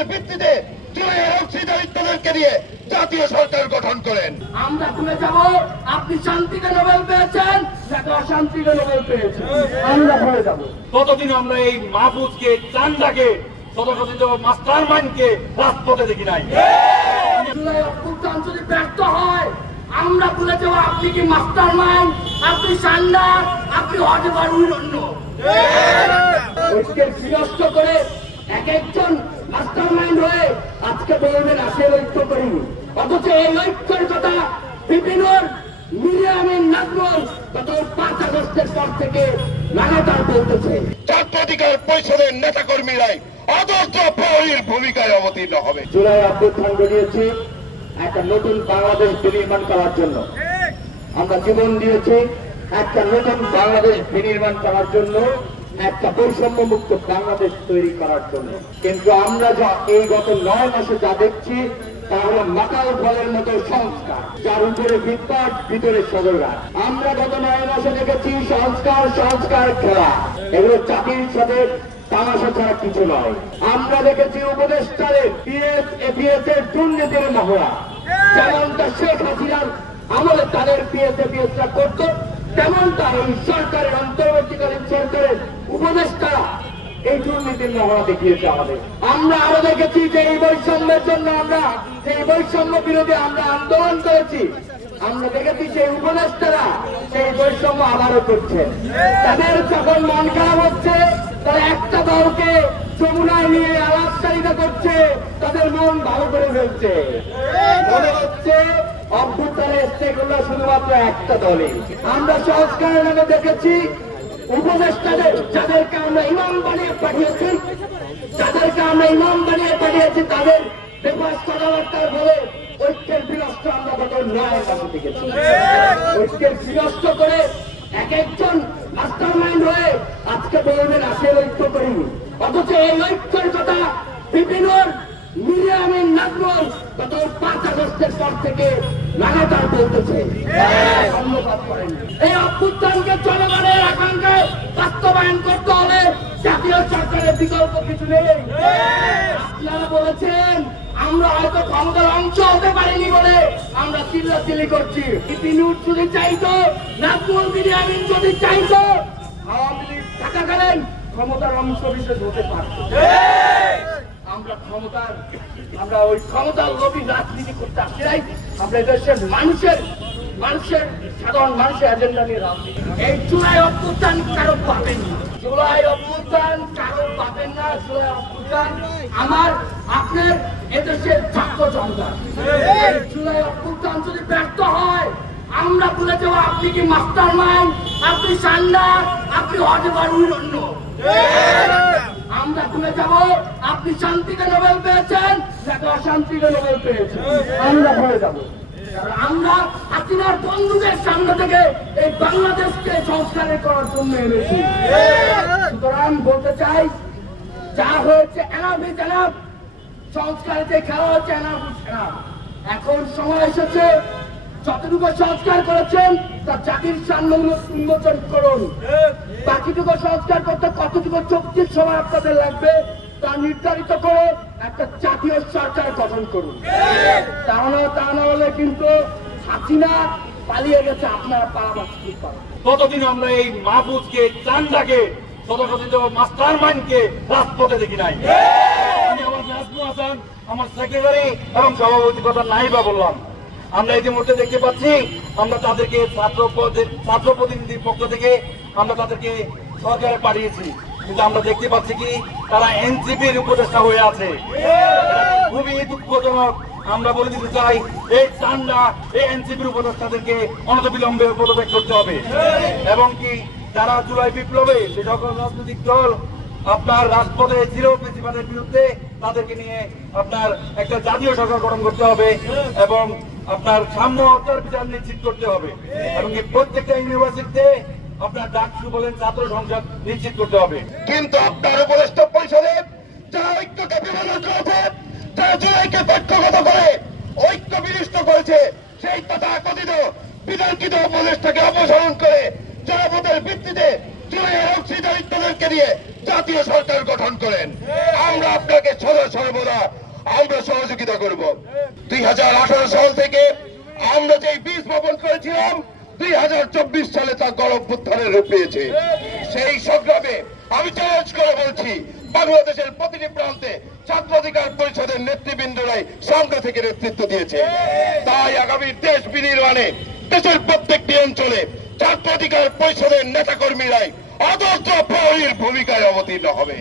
মতের ভিত্তিতে জুলাইয়ের অংশীদারিত্বদেরকে দিয়ে জাতীয় সরকার গঠন করেন। আমরা ভুলে যাব আপনি শান্তিতে নোবেল পেয়েছেন নাকি অশান্তিতে নোবেল পেয়েছেন, আমরা ভুলে যাব। ততদিন আমরা এই মাহফুজকে, চান্দাকে, তথাকথিত মাস্টার মাইন্ডকে রাজপথে দেখি নাই। জুলাই অভ্যুত্থান যদি ব্যর্থ হয় আমরা ভুলে যাব আপনি কি মাস্টার মাইন্ড, আপনি চান্দা, আপনি অজেবার অন্য ঐক্যের বিনষ্ট করে এক একজন মাস্টার মাইন্ড হয়ে আজকে বলবেন আসলে ঐক্য করিনি, অথচ এই ঐক্যের কথা বিপিনুর, মিরিয়ামিন, নাজমুল গত 5 আগস্টের পর থেকে লাগাতার বলতেছে। ছাত্র অধিকার পরিষদের নেতা কর্মীরাই আদর্শ প্রহরীর ভূমিকায় অবতীর্ণ হবে। জুলাই অভ্যুত্থান ঘটিয়েছি একটা নতুন বাংলাদেশ বিনির্মাণ করার জন্য, আমরা জীবন দিয়েছি একটা নতুন বাংলাদেশ বিনির্মাণ করার জন্য, একটা বৈষম্য মুক্ত বাংলাদেশ তৈরি করার জন্য। কিন্তু আমরা যা এই গত 9 মাসে যা দেখছি তা হলো মাকাল ফলের মতো সংস্কার, যার উপরে বিপাট ভিতরে সদরঘাট। আমরা গত 9 মাসে দেখেছি সংস্কার সংস্কার খেলা, এগুলো জাতির সাথে তামাশা ছাড়া কিছু নয়। আমরা দেখেছি উপদেষ্টাদের পিএস এপিএস এর দুর্নীতির মহড়া, যেমনটা শেখ হাসিনার আমলে তাদের পিএস এপিএসরা করতো, তেমনটা এই সরকারের অন্তর্বর্তীকালীন সরকারের উপদেষ্টারা এই দুর্নীতির মহড়া দেখিয়েছে আমাদের। আমরা আরো দেখেছি যে এই বৈষম্যের জন্য আমরা যে বৈষম্য বিরোধী আমরা আন্দোলন করেছি, আমরা দেখেছি সেই উপদেষ্টারা সেই বৈষম্য আবারও করছে। তাদের যখন মন খারাপ হচ্ছে তারা একটা দলকে যমুনায় নিয়ে আলাপচারিতা করছে, তাদের মন ভালো করে ফেলছে, মনে হচ্ছে অভ্যুত্থানের স্টেকগুলো শুধুমাত্র একটা দলই। আমরা সংস্কারের নামে দেখেছি উপদেষ্টাদের, যাদেরকে আমরা ইমাম বানিয়ে পাঠিয়েছি, তাদের বেফাস কথাবার্তার বলে ঐক্যের বিনষ্ট আমরা গত 9 মাসে দেখেছি। ঐক্যের বিনষ্ট করে এক একজন মাস্টার মাইন্ড হয়ে আজকে বলবেন আসলে ঐক্য করিনি, অথচ এই ঐক্যের কথা বিপিনুর, মিরিয়ামিন, নাজমুল গত 5 আগস্টের পর থেকে লাগাতার বলতেছে। এই অভ্যুত্থানকে জনগণের আকাঙ্ক্ষায় বাস্তবায়ন করতে হলে জাতীয় সরকারের বিকল্প কিছু নেই। আপনারা বলেছেন আমরা হয়তো ক্ষমতার অংশ হতে পারিনি বলে আমরা চিল্লাচিল্লি করছি। বিপিনুর যদি চাইতো, নাজমুল, মিরিয়ামিন যদি চাইতো, আওয়ামী লীগ থাকাকালীন ক্ষমতার অংশ বিশেষ হতে পারত। আমরা ওই ক্ষমতার লোভী রাজনীতি করতে আসছি নাই, আমরা দেশের মানুষের সাধারণ মানুষের এজেন্ডা নিয়ে রাজনীতি। এই জুলাই অভ্যুত্থান কারো পাবেন না, জুলাই অভ্যুত্থান কারো পাবেন না। জুলাই অভ্যুত্থান আমার আপনার এদেশের ছাত্র জনতা। জুলাই অভ্যুত্থান যদি ব্যর্থ হয় আমরা ভুলে যাব আপনি কি মাস্টার মাইন্ড, আপনি চান্দা, আপনি অজেবার অন্য। আমরা ভুলে যাব আপনি শান্তিতে নোবেল পেয়েছেন নাকি অশান্তিতে নোবেল পেয়েছেন, আমরা ভুলে যাব। আমরা হাসিনার বন্ধুদের সামনে থেকে এই বাংলাদেশকে সংস্কারের করার জন্য এনেছি। সুতরাং বলতে চাই, যা হয়েছে এনাফ ইজ এনাফ, সংস্কারে যে খেলা হচ্ছে এনাফ ইজ এনাফ। এখন সময় এসেছে যতটুকু সংস্কার করেছেন তার জাতির সামনে উন্মোচন করুন। বাকিটুকু সংস্কার করতে কতটুকু চুক্তির সময় আপনাদের লাগবে তা নির্ধারিত করে একটা জাতীয় সরকার গঠন করুন। তা না হলে কিন্তু হাসিনা পালিয়ে গেছে, আপনারা পালাবার সুযোগ পাবেন। ততদিন আমরা এই মাহফুজকে, চান্দাকে, তথাকথিত মাস্টার মাইন্ডকে রাজপথে দেখি নাই। আমি আমার নাজমুল হাসান, আমার সেক্রেটারি এবং সভাপতি কথা নাই বা বললাম, আমরা ইতিমধ্যে দেখতে পাচ্ছি আমরা তাদেরকে ছাত্র প্রতিনিধির পক্ষ থেকে আমরা তাদেরকে সরকারে পাঠিয়েছি, কিন্তু আমরা দেখতে পাচ্ছি কি তারা এনসিপির উপদেষ্টা হয়ে আছে। খুবই দুঃখজনক। আমরা বলে দিতে চাই এই চান্দা, এই এনসিপির উপদেষ্টাদেরকে অনতিবিলম্বে পদত্যাগ করতে হবে, এবং কি যারা জুলাই বিপ্লবে যে সকল রাজনৈতিক দল আপনার রাজপথে ছিল প্রিন্সিপালের বিরুদ্ধে, তাদেরকে নিয়ে আপনার একটা জাতীয় সরকার গঠন করতে হবে এবং আপনার সাম্য হত্যার বিচার নিশ্চিত করতে হবে, এবং প্রত্যেকটা ইউনিভার্সিটিতে আপনার ডাকসু বলেন ছাত্র সংসদ নিশ্চিত করতে হবে। কিন্তু আপনার উপদেষ্টা পরিষদে যারা ঐক্যকে বিভাজন করেছে, যারা জুলাইকে পক্ষগত করে ঐক্য বিনষ্ট করেছে, সেই তথাকথিত বিতর্কিত উপদেষ্টাকে অপসারণ করে জনমতের ভিত্তিতে জুলাইয়ের অংশীদারিত্বদেরকে দিয়ে জাতীয় সরকার গঠন করেন। আমরা আপনাকে সদা সর্বদা আমরা সহযোগিতা করব। 2018 সাল থেকে আমরা যে বীজ বপন করেছিলাম 2024 সালে তা গণঅভ্যুত্থানের রূপ পেয়েছে। সেই সংগ্রামে আমি চ্যালেঞ্জ করে বলছি, বাংলাদেশের প্রতিটি প্রান্তে ছাত্র অধিকার পরিষদের নেতৃবৃন্দরাই সংঘ থেকে নেতৃত্ব দিয়েছে। তাই আগামী দেশ বিনির্মাণে দেশের প্রত্যেকটি অঞ্চলে ছাত্র অধিকার পরিষদের নেতাকর্মীরাই আদর্শ প্রহরীর ভূমিকায় অবতীর্ণ হবে।